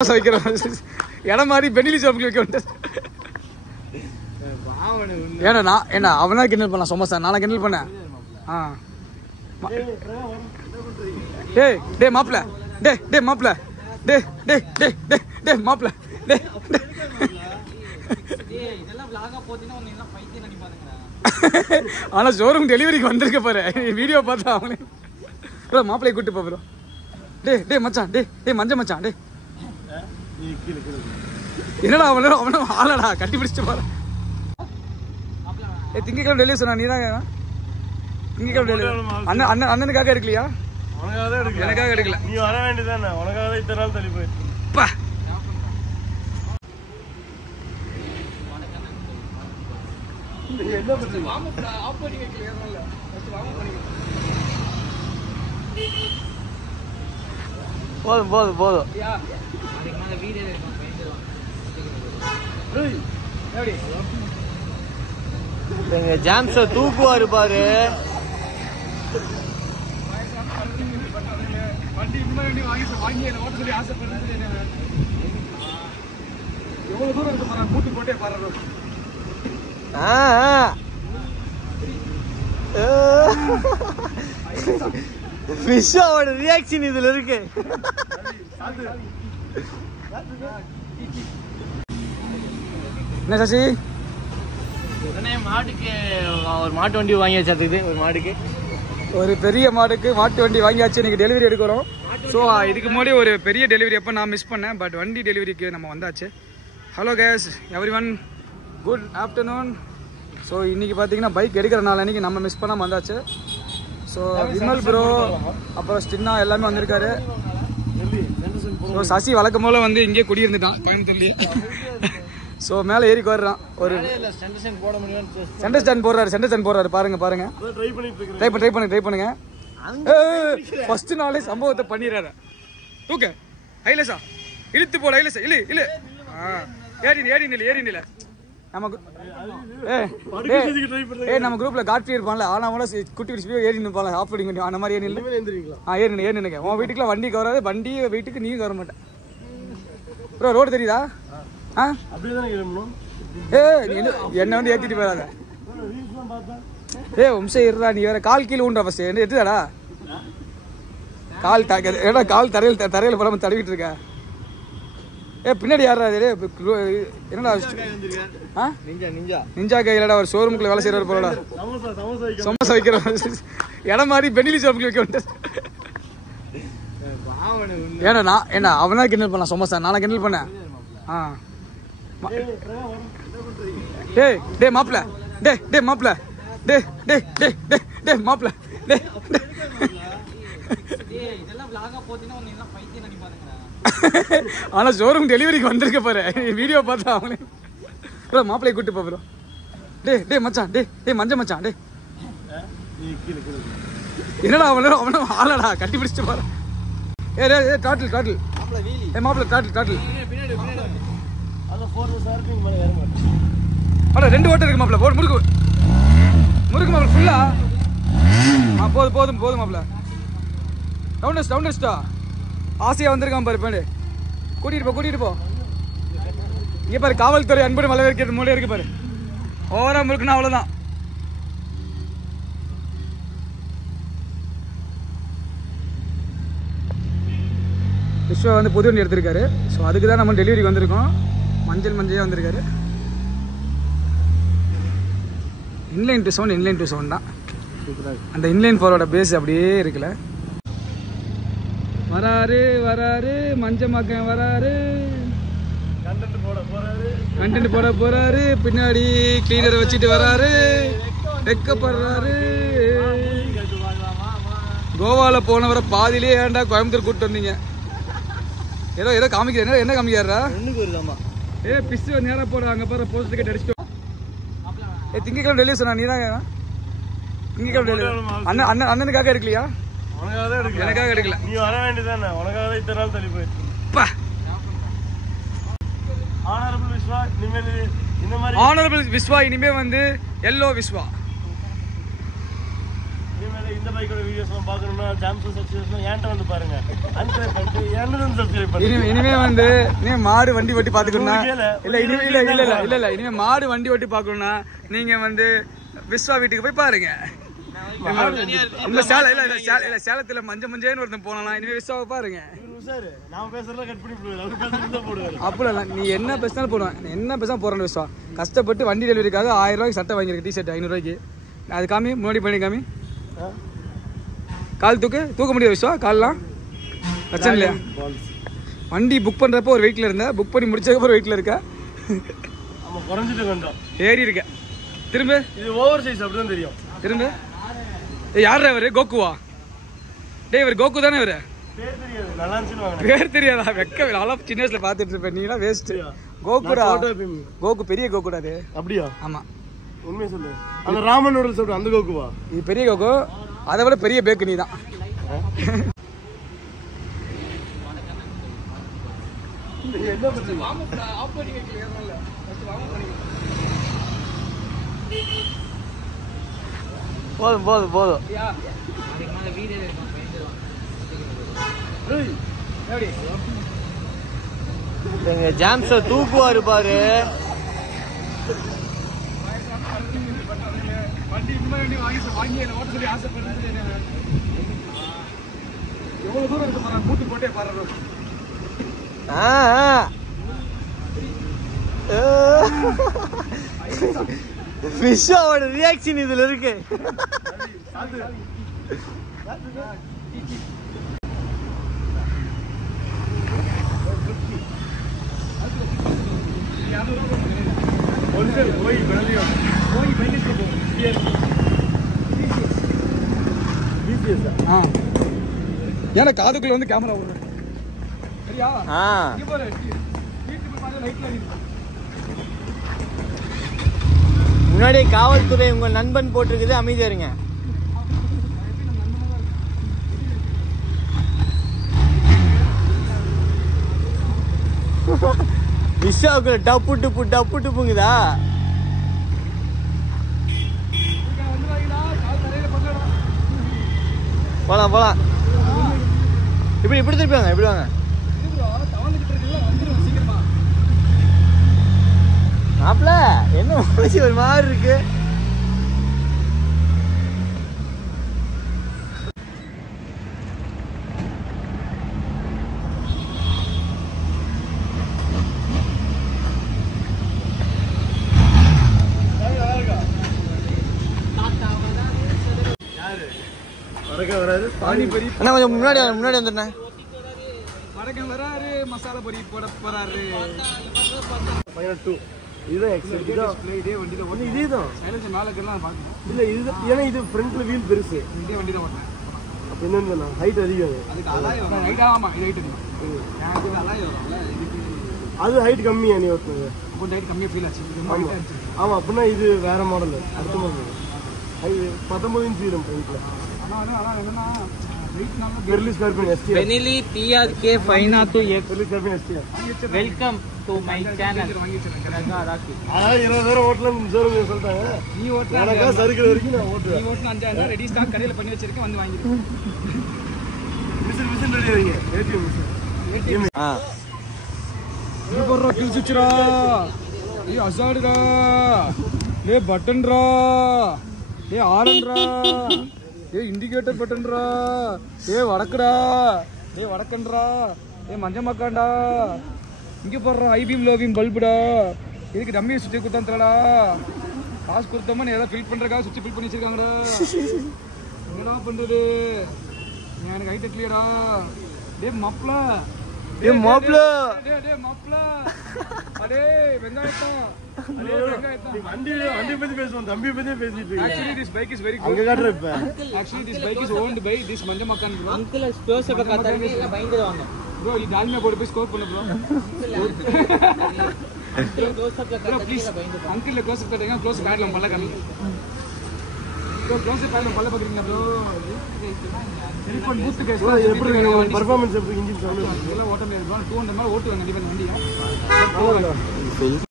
இடம் மாதிரி பெனிலி ஷாப்புக்கு வைக்க வந்துட்டேன். ஏன்னா நான் என்ன அவனா கிண்டல் பண்ணலாம் சோமசா, நானா கிண்டல் பண்ணேன். டேய் டேய் மாப்பிள்ள, டேய் டேய் மாப்பிள்ள, டேய் டேய் டேய் டேய் டேய் மாப்பிள்ள, டேய் ஆனா ஷோரூம் டெலிவரிக்கு வந்திருக்க பாரு, வீடியோ பார்த்தா அவனே ப்ரோ மாப்பிள்ளையை கூட்டு போ ப்ரோ. டேய் டேய் மச்சான், டேய் டேய் மஞ்ச மச்சான், டேய் என்னடா அவனும் ஆளடா கட்டி பிடிச்சிட்டு போற. திங்கக்கிழமை டெலிவரி சொன்னா நீதான் திங்கக்கிழமை டெலிவரி. அண்ணன் அண்ணன் அண்ணனுக்காக எடுக்கலையா? எனக்காக எடுக்கல. நீ வர வேண்டியதானே, உனக்காக தான் இத்தனை நாள் தள்ளி போயிருப்பா. போதும் போதும் போதும். எங்க ஜாம்ஸ தூக்குவாரு பாரு. எவ்வளவு தூரம் இருக்கு பாரு, கூட்டு போட்டே பாரு. விஷாவோட ரியாக்ஷன் இதுல இருக்கு. என்ன சசி மாட்டுக்கு ஒரு மாட்டு வண்டி வாங்கி வச்சதுக்கு, ஒரு மாடுக்கு ஒரு பெரிய மாடுக்கு மாட்டு வண்டி வாங்கியாச்சு. இன்னைக்கு டெலிவரி எடுக்கிறோம். ஸோ இதுக்கு முன்னாடி ஒரு பெரிய டெலிவரி எப்போ நான் மிஸ் பண்ணேன், பட் வண்டி டெலிவரிக்கு நம்ம வந்தாச்சு. Hello case every one, good afternoon. So இன்றைக்கி பார்த்தீங்கன்னா பைக் எடுக்கிற நாள் அன்றைக்கி நம்ம மிஸ் பண்ணாமல் வந்தாச்சு. ஸோ விமல் ப்ரோ அப்புறம் ஸ்டின்னா எல்லாமே வந்திருக்காரு. ஸோ சசி வழக்கம் போல் வந்து இங்கேயே குடியிருந்துட்டான் கோயம்புத்தூர்லேயே. ஸோ மேலே ஏறி வர்றான். ஒரு சென்டர் ஸ்டாண்ட் போடுறாரு பாருங்க பாருங்க. ட்ரை பண்ணுங்க. ஃபர்ஸ்ட் நாளே சம்பவத்தை பண்ணிடுறாரு. தூக்க ஐலசா இழுத்து போல, ஐலசா இல்ல இல்ல ஏறி நில நம்ம குரூப்ல காட்சி இருப்பான்ல, ஆனா குட்டி குட்டி ஏறி நிற்பாங்க ஆஃப் ரோடிங் பண்ணி, அந்த மாதிரி ஏறி நில்லுங்க. உன் வீட்டுக்குலாம் வண்டிக்கு வராது, வண்டி வீட்டுக்கு நீங்க வர மாட்டேன் ப்ரோ. ரோடு தெரியுதா? என்ன வந்து ஏத்திட்டு போயிடாத. வம்சம் இருடா, நீ வேற கால் கீழே உண்டா ஃபர்ஸ்ட் என்ன எடுத்துதாடா. கால் தரையில் போடாம தடவிட்டு இருக்க. பின்னாடி யாரா என்னடா நிஞ்சா கையிலடா ஒரு ஷோரூமுக்குள்ள வேலை செய்யறாரு போலடா. சமோசா வைக்கிற இடம் மாதிரி பெனிலி ஷாப்புக்கு வைக்க வந்துட்டேன். ஏன்னா நான் என்ன அவனா கிண்டல் பண்ணலாம் சோமசா, நானா கிண்டல் பண்ணேன். டேய் டேய் மாப்பிள்ள, டேய் டேய் மாப்பிள்ள, டேய் டேய் டேய் டேய் டேய் மாப்பிள்ள, டேய் ஆனா ஷோரூம் டெலிவரிக்கு வந்திருக்க பாரு, வீடியோ பார்த்தா அவனே ப்ரோ மாப்பிள்ளையை கூட்டு போ ப்ரோ. டேய் டேய் மச்சான், டேய் டேய் மஞ்ச மச்சான், டேய் என்னடா அவனும் ஆளடா கட்டி பிடிச்சிட்டு போற. டாட்டில் மாப்பிள்ள டாட்டில் ரெண்டு ஓட்டம் இருக்கு மாப்பிள்ள. முறுக்கு மாப்பிள்ள ஃபுல்லா போதும் மாப்பிள்ள. டவுன்ஸ்டா ஆசையா வந்திருக்கான் பாரு. பேண்டு கூட்டிட்டு போ. இங்க பாரு காவல்துறை அன்புடன் வரவேற்கிறது மூலையா இருக்கு பாரு. ஓவரா முறுக்குனா அவ்வளவுதான். விஸ்வா வந்து புது வண்டி எடுத்திருக்காரு. ஸோ அதுக்கு தான் நம்ம டெலிவரிக்கு வந்திருக்கோம். மஞ்சள் வந்திருக்காரு. இன்லைன் டு சவுண்ட் தான். அந்த இன்லைன் ஃபோரோட பேஸ் அப்படியே இருக்குல்ல. வராரு மஞ்ச மக்கன் வராரு, கண்டென்ட் போட போறாரு. பின்னாடி கிளீனரை வச்சுட்டு வராரு, வெக்கப்படுறாரு. கோவால போனவரை பாதியிலே ஏன்டா கோயம்புத்தூர் கூப்பிட்டு வந்தீங்க? ஏதோ காமிக்கிறேன். என்ன காமிக்கிறாரா? பிஸ் நேரா போடுற அங்க போற போஸ்ட் டிக்கெட் அடிச்சிட்டோம். திங்கக்கிழமை டெலிவரி சொன்னா நீதான் திங்கக்கிழமை டெலிவரி. அண்ணனுக்காக எடுக்கலையா? எனக்காக எடுக்கல. நீ வர வேண்டியதானே, உனக்காக தான் இத்தனை நாள் தள்ளி போயிருப்பா. ஆனரபிள் விஸ்வா இனிமே வந்து எல்லோ விஸ்வா. இந்த பைக்கோட வீடியோஸ்லாம் பார்க்கணும்னா ஜாம்சன் சப்ஸ்கிரைப்ஸ்லாம் ஏன்ட்ட வந்து பாருங்க. அன்சப்ஸ்கிரைப் பண்ணிட்டு ஏன்ட்ட வந்து சப்ஸ்கிரைப் பண்ணுங்க. இனிமே வந்து மாடு வண்டி ஓட்டி பாத்துக்கணும்னா இல்ல இனிமே மாடு வண்டி ஓட்டி பாக்கணும்னா நீங்க வந்து விஸ்வா வீட்டுக்கு போய் பாருங்க. சேலத்துல மஞ்சேன்னு ஒருத்தன் போனா இனிமே விஸ்வாவை பாருங்க. அப்படில நீ என்ன பேசினாலும் போடுவேன், என்ன பேசாம போறேன் விஸ்வா. கஷ்டப்பட்டு வண்டி டெலிவரிக்காக 1000 ரூபாய்க்கு சட்டை வாங்கியிருக்கு, டிஷர்ட் 500 ரூபாய்க்கு. அது காமி முன்னாடி பண்ணி காமி. கால் தூக்க முடியாது விஸ்வா, கால்லாம் பிரச்சனை இல்லையா? வண்டி புக் பண்றப்போ ஒரு வெயிட்ல இருந்த, புக் பண்ணி முடிச்சதுக்கு ஒரு வெயிட்ல இருக்க. ஆமா குறஞ்சிட்டு வந்தோம், ஏறி இருக்க. திரும்ப இது ஓவர் சைஸ் அப்படிதான் தெரியும். திரும்ப யாரா இவரு? கோகுவா? டேய் இவர் கோகு தானே இவரு? பேர் தெரியாது, நல்லா இருந்துச்சுன்னு வாங்க. பேர் தெரியாதா? வெக்க நல்லா சின்ன வயசுல பாத்துட்டு இருப்பேன். நீங்களா வேஸ்ட். கோகுடா, கோகு பெரிய கோகுடா அது. அப்படியா? ஆமா உண்மையை சொல்லு. அந்த ராமன் நூடுல்ஸ் சாப்பிடு அந்த கோகுவா? இது பெரிய கோகு, அதை விட பெரிய பேக்கு நீ தான். போதும் போதும் போதும். எங்க ஜாம்ஸ தூக்குவாரு பாரு. விஷாவோட ரியாக்ஷன் இதுல இருக்கு. ஏன்னா காதுக்குள்ள வந்து கேமரா வரும் சரியா? முன்னாடி காவல்துறை உங்க நண்பன் போட்டிருக்குது, அமைதியா இருங்க. விஷாவுக்குள்ள டப்பு டுப்புங்குதா? போலாம் போலாம். இப்படி திருப்பி வாங்க, இப்படி வாங்க. மாப்ள என்ன ஒரு மாதிரி இருக்கு. அண்ணா கொஞ்சம் முன்னாடி வந்துடுறேன். வடக்கன் வராரு, மசாலா பொரி போட போறாரு. இதுதான் இதே வண்டி தான் ஒன்று, இதே தான் இல்லை இது. ஏன்னா இது ஃப்ரண்ட்ல வீல் பெருசு, இதே வண்டி தான் ஓட்டுறேன். அப்போ என்னன்னு ஹைட் அதிகம். அது ஹைட் கம்மியா நீ ஓட்டுனது? கொஞ்சம் ஹைட் கம்மியாக ஃபீல் ஆச்சு. ஆமாம் அப்படின்னா இது வேற மாடல், அடுத்த மாடல். 19 இன்ச் வீரம் ஃப்ரண்ட்ல. Benelli PRK 502 Welcome to my channel. அதான் 20,000 ஓட்டலாம் சொல்லிட்டாங்க. நீ ஓட்டலாம் எனக்கா சறுக்கிற வரைக்கும் நான் ஓட்டுவேன். நீ ஓட்டலாம் 5000 ரெடி ஸ்டாக் கடையில் பண்ணி வச்சிருக்கேன், வந்து வாங்கிடுவேன். மிஷின் ரெடி ஆகிங்க. ATM machine. இது போடுறா கில் சுவிட்ச்ரா, ஏ அசாடுடா, ஏ பட்டன்ரா, ஏ ஆரன்ரா, ஏ இண்டிகேட்டர் பட்டன்ரா, ஏ வடக்குடா, ஏ வடக்கன்ரா, ஏ மஞ்ச மக்காண்டா. இங்கே போடுறோம் ஐபீம் லோபீம் பல்புடா. இதுக்கு டம்மியை சுற்றி கொடுத்தாந்தடா. காசு கொடுத்தோமா நீ ஏதாவது ஃபில் பண்ணுறக்காக சுவிட்ச் ஃபில் பண்ணி வச்சிருக்காங்கடா. என்னடா பண்ணுறது? எனக்கு ஹைட் எட்லியடா. டே மாப்ள, ஏ மாப்ள, டே மாப்ள, அடே வெங்காயத்தா, அடே வெங்காயத்தா. வண்டி பத்தி பேசுவோம், தம்பி பத்தி பேசிட்டு இருக்கீங்க. Actually this bike is very good. அங்க காட்ற இப்ப. Actually this bike is owned by this Manja Makan bro. Uncle close up காத்தாங்க பயந்துவாங்க. Bro இது டால்மியா போட்டு போய் ஸ்கோர் பண்ணு bro. close up காத்தாங்க பயந்துவாங்க. Uncle close up கட்டங்க, close பேட்ல பல்ல காமி. bro close பேட்ல பல்ல பாக்குறீங்க bro. செல்போன் பூஸ்ட் கேஸ் எப்படி பெர்ஃபார்மன்ஸ் எப்படி இன்ஜின் சவுண்ட் எல்லாம் ஓட்ட முடியாது bro. 200 மேல ஓட்டுவாங்க கண்டிப்பா இந்த வண்டியை.